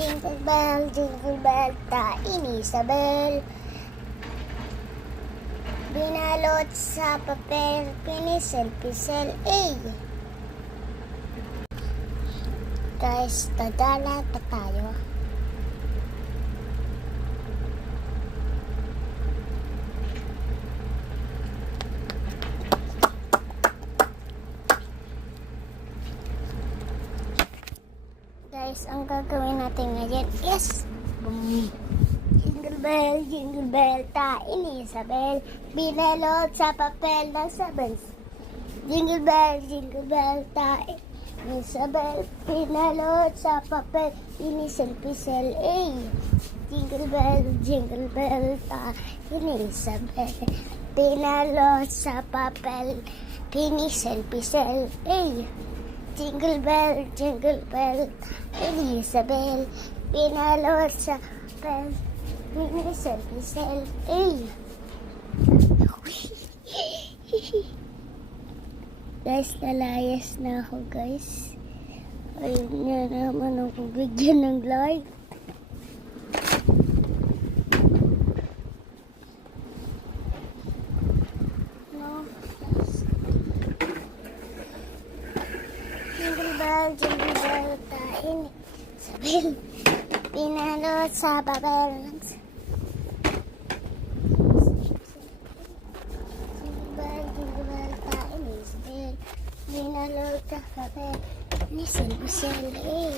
jingle bell, tain Isabel. Binalot sa papel, pinisel-pisel, ay. Guys, dadala pa tayo. Guys, ang gagawin natin ngayon is jingle bell, tain Isabel. Binalot sa papel ng sabon. Jingle bell, tain Isabel. Binalot sa papel, pinisel-pisel, ay. Jingle bell, tain Isabel. Binalot sa papel, pinisel-pisel, ay. Jingle bell, tain Isabel. Binalot sa papel, pinisel-pisel, ay. Guys, nalayas na ako, guys. Ayun na naman ako bigyan ng like. No. Jingle bell, tain Isabel. Pinalot sa papel. Jingle bell, tain Isabel. Binalot sa papel, pinisel-pisel, ay.